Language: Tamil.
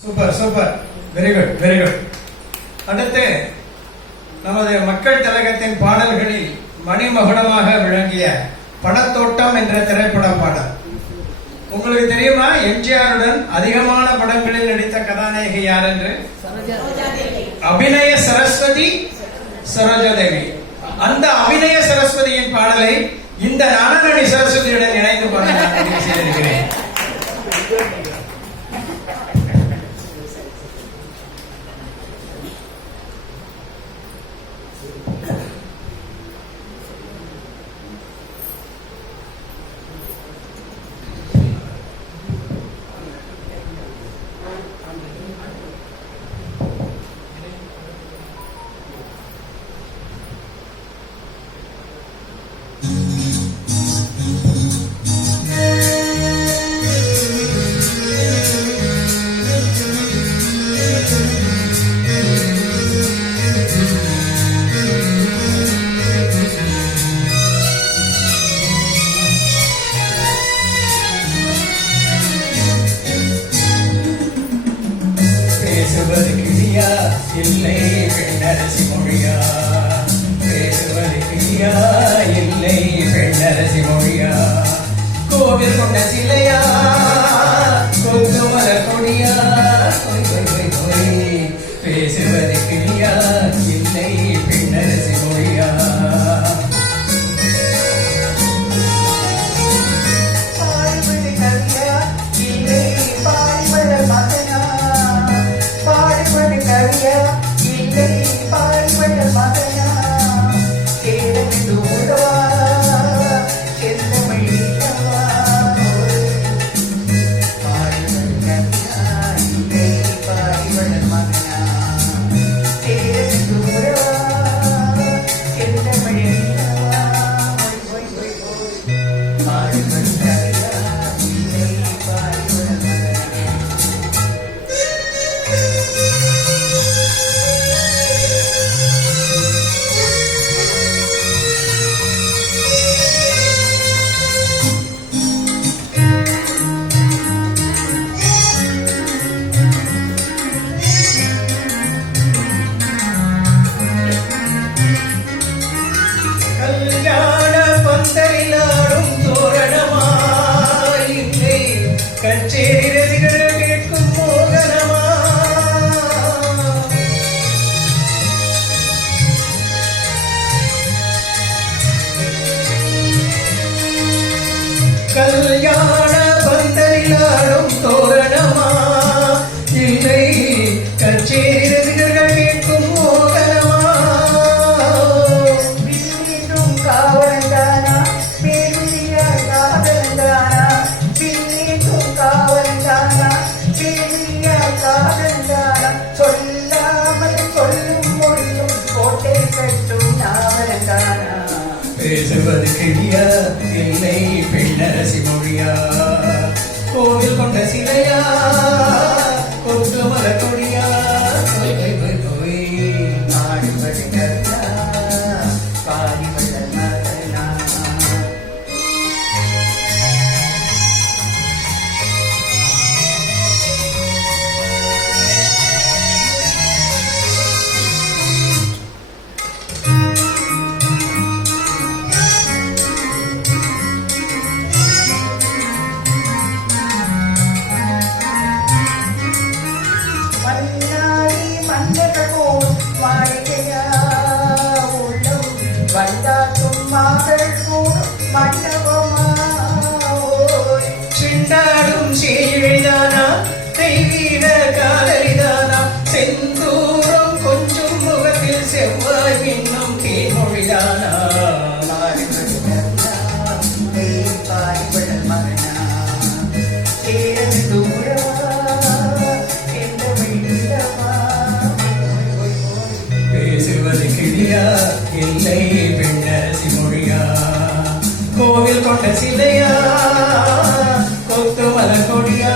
Super super, very good very good. அடுத்து நமது மக்கள் திலகத்தின் பாடல்களில் மணிமகுடமாக விளங்கிய படத்தோட்டம் என்ற திரைப்பட பாடல். உங்களுக்கு தெரியுமா எம்ஜிஆருடன் அதிகமான படங்களில் நடித்த கதாநாயகி யார் என்று? அபிநய சரஸ்வதி சரோஜாதேவி. அந்த அபிநய சரஸ்வதியின் பாடலை இந்த நானநடி சரஸ்வதியுடன் இணைந்து பாட நான் முடிவு செய்திருக்கிறேன். பேசுவது கிளியா இல்லை பெண்ணரசி மொழியா? பேசுவது கிளியா இல்லை பெண்ணரசி மொழியா? கோவில் கொண்ட சிலையா கொத்துமல கொடியா? பேசுவது கிளியா இல்லை பெண்ணரசி மொழியா? கச்சேரி ரசிகர்கள் கேட்கும் மோகனமா? கல்யாண பந்தரிலாடும் தோரணமா? இல்லை கச்சேரி ரசிகர்கள் கேட்கும் மோகனமா? வீடும் காவலந்தானா பேருந்தியா காதலந்தானா? சொல்லாமல் சொல்லும் மொழியும் கோட்டை கட்டும் நாவலந்தானா? பேசுவது கிளியா இல்லை பெண்ணரசி மொழியா? கோவில் கொண்ட சிலையா கொத்துமல கொடியா? ஆடுபடி கருணா பாடிபட மகனா. மன்னாரி மன்னர்கள் மாளிகையா உள்ளம் வந்தாக்கும் மாதல் கூடும் மண்டபமா? சிண்டாடும் சீழிதானா தெய்வீக காதலிதானா? செந்தூரம் கொஞ்சம் முகத்தில் செவ்வாய் இன்னும் தேமொழிதானா? பாடிபடல் மகனா சேரது தூரமா எந்த வெளியிடமா? பேசுவது கிளியா இல்லை பெண்ணரசி மொழியா? கோவில் கொண்ட சிலையா கொத்துமல கொடியா?